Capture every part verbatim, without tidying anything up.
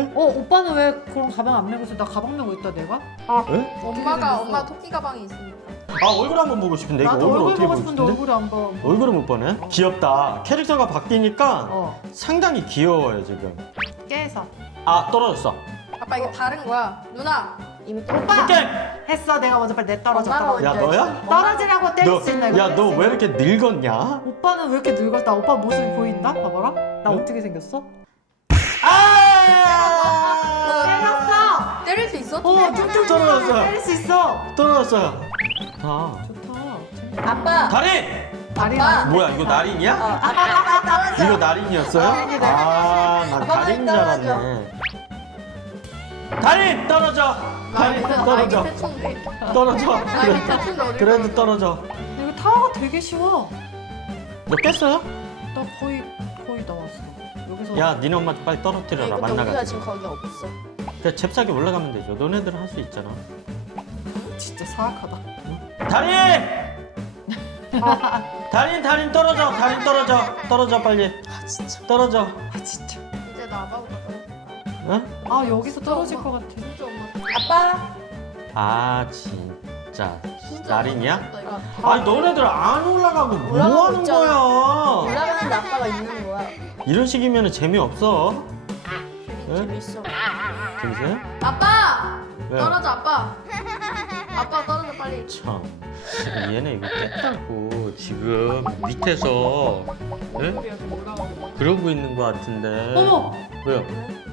에? 어 오빠는 왜 그런 가방 안 메고 있어? 나 가방 메고 있다 내가? 에? 엄마가 생겼어? 엄마 토끼 가방이 있으니까. 아 얼굴 한번 보고 싶은데 이거 나도 얼굴 얼굴 어떻게 보고 보고 싶은데 싶은데? 얼굴이 안 봐. 얼굴을 못 보네. 귀엽다. 캐릭터가 바뀌니까 어 상당히 귀여워요 지금. 깨서. 아 떨어졌어. 아빠 이게 다른 거야. 누나. 이미 오빠 토깽! 했어 내가 먼저 빨리 내 떨어져 엄마가 떨어져. 야 먼저 너야? 했어. 떨어지라고 때릴 수 있나 이거? 너, 야 너 왜 이렇게 늙었냐? 오빠는 왜 이렇게 늙었어? 나 오빠 모습이 보인다? 봐봐라. 나 응? 어떻게 생겼어? 아! 때렸어. 때릴 수 있어? 어 퉁퉁 떨어졌어. 때릴 수 있어. 떨어졌어요. 아 좋다. 아빠. 달인! 다리 아빠. 많이. 뭐야 이거 어, 나린이야? 아빠 떨어져. 이거 나린이었어요? 아, 나 아빠가 달인인 줄 떨어져. 알았네. 달인 떨어져. 나 달인 밑에 나 떨어져. 밑에 촌데. 떨어져. 나 그래, 밑에 촌데 어디? 그래도 떨어져. 이거 타워가 되게 쉬워. 너 깼어요? 나 거의 거의 나왔어. 여기서. 야, 니네 엄마 좀 빨리 떨어뜨려라 근데 우리가 만나가지고. 지금 거기 없어. 그래 잽싸게 올라가면 되죠. 너네들은 할 수 있잖아. 진짜 사악하다. 달인! 달인 달인 떨어져. 달인 떨어져. 떨어져 빨리. 아 진짜. 떨어져. 아 진짜. 이제 나 아빠보다 떨어질까? 응? 아 여기서 떨어질 엄마. 것 같아. 진짜 엄마. 아빠. 아 진짜. 진짜 나린이야? 어렵다, 이거. 아니 너네들 안 올라가고 뭐 올라가고 하는 있잖아. 거야? 올라가는데 아빠가 있는 거야. 이런 식이면 재미없어. 네? 재밌어. 재밌어요? 아빠! 왜요? 떨어져 아빠. 아빠 떨어져 빨리. 참 얘네 이거 깼다고 지금 밑에서 예? 그러고 있는 것 같은데. 어머, 왜요?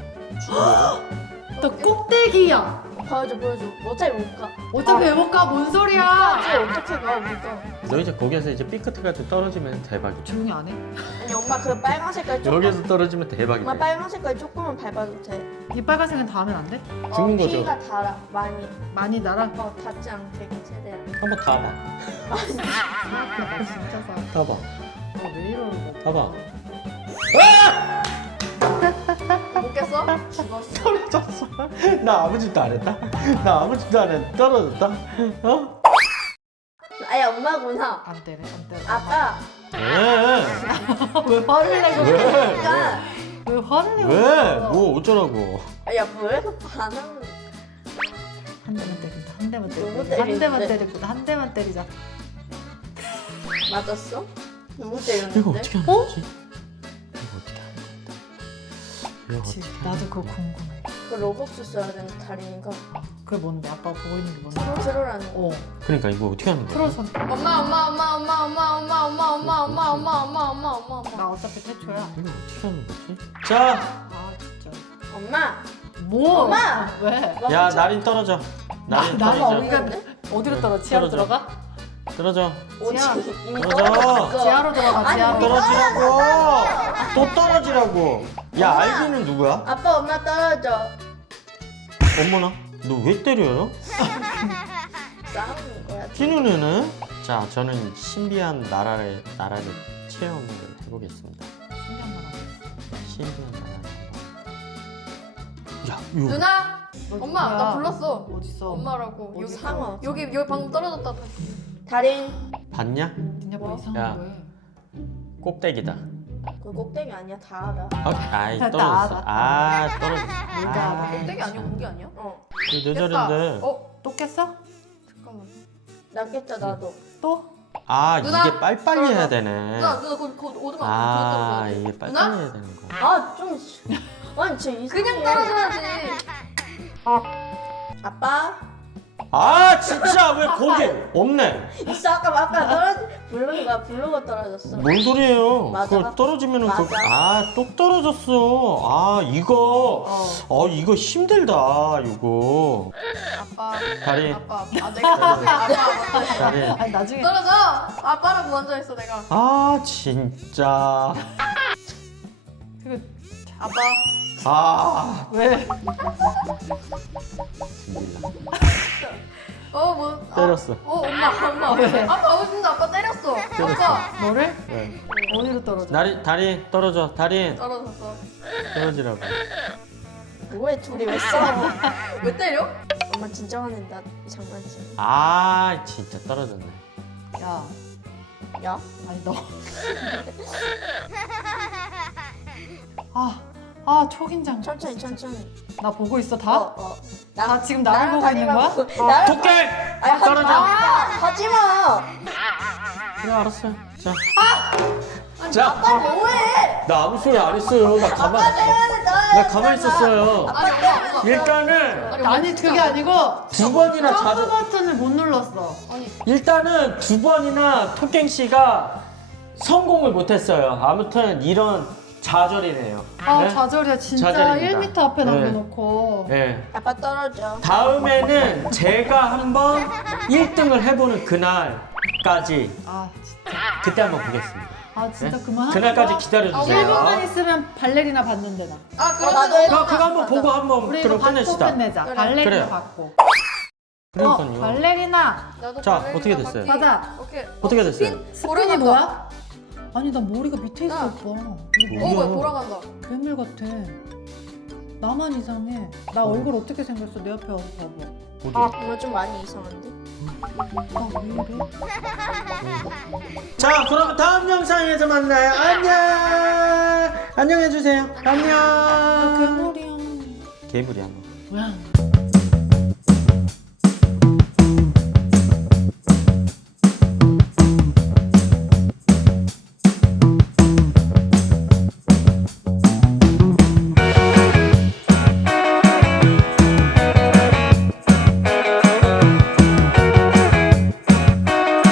너 꼭대기야. 보여줘 보여줘. 어차피 못 가. 어차피 왜 못 가? 뭔 소리야? 어차피 어떻게 가? 못 가. 너 이제 거기에서 이제 삐끗해가지고 떨어지면 대박이야. 조용히 안 해? 아니 엄마 그 빨간 색깔 조금. 여기에서 떨어지면 엄마 대박이야. 빨간 색깔 조금만 밟아도 돼. 이 빨간색은 닿으면 안 돼? 죽는 어, 거죠? 피가 달아 많이. 많이 날아? 어 닿지 않게 최대한. 한번 닿아봐. 나 진짜 사. 닿아봐. 너왜 이러는 거야? 닿아봐. 못 깼어? 죽었어. 떨어졌어. 나 아무 짓도 안 했다. 나 아무 짓도 안 했다. 떨어졌다. 어? 아야 엄마구나. 안 때려, 안 때려. 아빠. 왜? 왜 화를 내고 왜? 그래? 그러니까. 왜 화를 내고 왜? 그래? 뭐 어쩌라고? 아야 왜 그 반응? 한 대만 때린다, 한 대만 누구 때린다. 한 대만 때리는데? 때리고 한 대만 때리자. 맞았어? 누구 때렸는데? 이거 어떻게 하는 어? 거지? 이거 어떻게 하는 건데? 이거 그치, 어떻게 나도 하는 그거 거야? 궁금해. 그 로벅스 써야 되는 달인이가 그게 뭔데? 아빠가 보고 있는 게 뭔데? 트롤 트롤하는 거. 어, 그러니까 이거 어떻게 하는 거야? 틀어서. 엄마 엄마 엄마 엄마 엄마 엄마 엄마 엄마 엄마 엄마 엄마 엄마 엄마 엄마. 나 어차피 태초야. 이거 어떻게 하는 거지? 자, 아, 진짜. 엄마. 뭐? 엄마! 아, 왜? 야 나린 떨어져. 나린 나는 떨어져. 어디가 어디로 떨어? 지하로 떨어져. 들어가? 떨어져. 지하. 오지 이미 떨어져. 떨어졌어. 지하로 들어가. 아니, 지하로. 떨어지라고. 또 떨어지라고. 야 엄마. 알비는 누구야? 아빠 엄마 떨어져. 어머나. 너 왜 때려요? 싸우는 거야. 피누누는? 자, 저는 신비한 나라를 나라를 체험을 해보겠습니다. 신기한 나라. 신비한 나라를 한번. 야, 이거 누나. 너 엄마 누구야? 나 불렀어. 어딨어? 엄마라고. 어디 여기 상어. 여기 여기 방금 떨어졌다 다시. 달인. 봤냐? 니네 뭐 야. 이상한 거야? 꼭대기다. 그 꼭대기 아니야 다 알아. 아, 아이 나 떨어졌어. 알아. 아, 떨어졌어. 누가 아, 알아? 꼭대기 아니야 고기 아니야? 어. 내 깼다. 자리인데. 어 또 깼어? 잠깐만. 낫겠다 나도. 또? 아, 누나, 이게 빨리빨리 떨어져. 해야 되네. 누나 누나 거기 거기 오지 마. 아, 거기 이게 떨어져. 빨리빨리 누나? 해야 되는 거야. 아 좀. 아니 쟤 이상해. 그냥 떨어져야지. 아빠. 아, 진짜 왜 거기 없네? 있어 아까 아까 떨어지 부른 거야 부르고 떨어졌어. 뭔 소리예요? 맞아. 그거 떨어지면은 그, 맞아. 아, 똑 떨어졌어. 아, 이거. 어. 어, 이거 힘들다, 이거. 아빠. 다리, 아빠. 아 내가 아빠. 아빠. 다리. 아니 나중에 떨어져. 아빠라고 먼저 했어 내가. 아, 진짜. 그 아빠. 아, 왜? 진짜. 어 뭐. 아, 때렸어. 어 엄마 엄마. 왜? 아빠 어 진짜 아빠 때렸어. 아빠. 너를? 네. 어디로 떨어져? 다리, 다리 떨어져. 다리 떨어졌어. 떨어지라고. 뭐해 둘이 왜 싸워? 왜 때려? 엄마 진짜 화낸다 장난치. 아, 진짜 떨어졌네. 야, 야? 아니 너. 아, 아 초긴장. 천천히 천천히. 나 보고 있어 다? 어 어. 나 지금 나를 보고 있는 거야? 나를 토끼! 아니 하지 떨어져. 마. 하지 마. 그래, 알았어. 자. 아니, 자. 아빠 뭐해? 나 아무 소리 안 했어요. 나 가만, 나 가만히 있었어요. 아니 엄마 엄마. 일단은 아니, 아니 그게 아니고 두 번이나 점프 자주 버튼을 못 눌렀어. 아니 일단은 두 번이나 토깽 씨가 성공을 못했어요. 아무튼 이런 좌절이네요. 아 네? 좌절이야 진짜. 좌절입니다. 일 미터 앞에 네. 남겨놓고. 네. 아빠 떨어져. 다음에는 제가 한번 일 등을 해보는 그날까지 아 진짜. 그때 한번 보겠습니다. 아 진짜 네? 그만. 그날까지 일 일 분만 기다려주세요. 있으면 발레리나 받는데 나. 아 어, 그러면 나도 엄마- 그럼 그거 한번 보고 한번 우리 이거 그럼 받고 끝냅시다. 끝내자. 그래. 발레리나 그래요. 받고. 어 그러니까요. 발레리나. 나도 자, 발레리나 어떻게 됐어요? 받기. 가자. 오케이. 어떻게 됐어요? 스핀? 스핀이 돌아간다. 뭐야? 아니 나 머리가 밑에 있어 나. 오빠. 어 뭐야? 뭐야 돌아간다. 괴물 같아. 나만 이상해. 나 얼굴 어떻게 생겼어? 내 옆에 와서 봐봐. 어디? 엄마 좀 많이 이상한데? 나왜 이래? 자, 그럼 다음 영상에서 만나요. 안녕. 안녕해주세요. 안녕. 괴물이야. 개불이야 너. 왜?